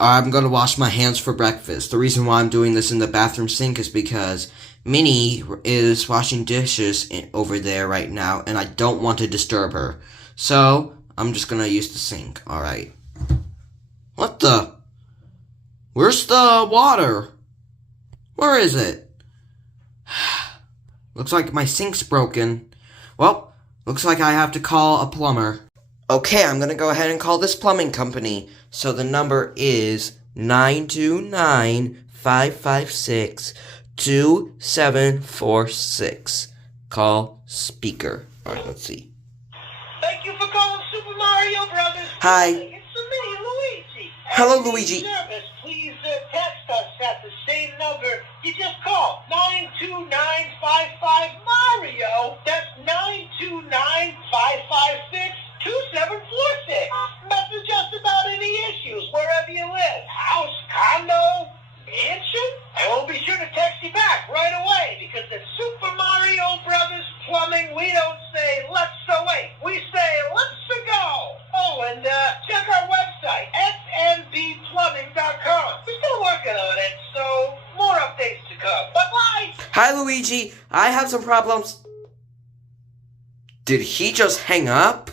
I'm gonna wash my hands for breakfast. The reason why I'm doing this in the bathroom sink is because Minnie is washing dishes over there right now, and I don't want to disturb her. So, I'm just gonna use the sink. Alright. What the? Where's the water? Where is it? Looks like my sink's broken. Well, looks like I have to call a plumber. Okay, I'm gonna go ahead and call this plumbing company. So the number is 929-556-2746. Call speaker. Alright, let's see. Thank you for calling Super Mario Brothers. Hi. It's me, Luigi. Hello, If you Luigi. need service, please text us at the same number. You just call 929-55 Mario. That's 929-556-2746. Message us about any issues wherever you live. House, condo, mansion. And we'll be sure to text you back right away because at Super Mario Brothers Plumbing, we don't say let's wait. We say let's go. Oh, and check our website, smbplumbing.com. We're still working on it, so more updates to come. Bye-bye. Hi, Luigi. I have some problems. Did he just hang up?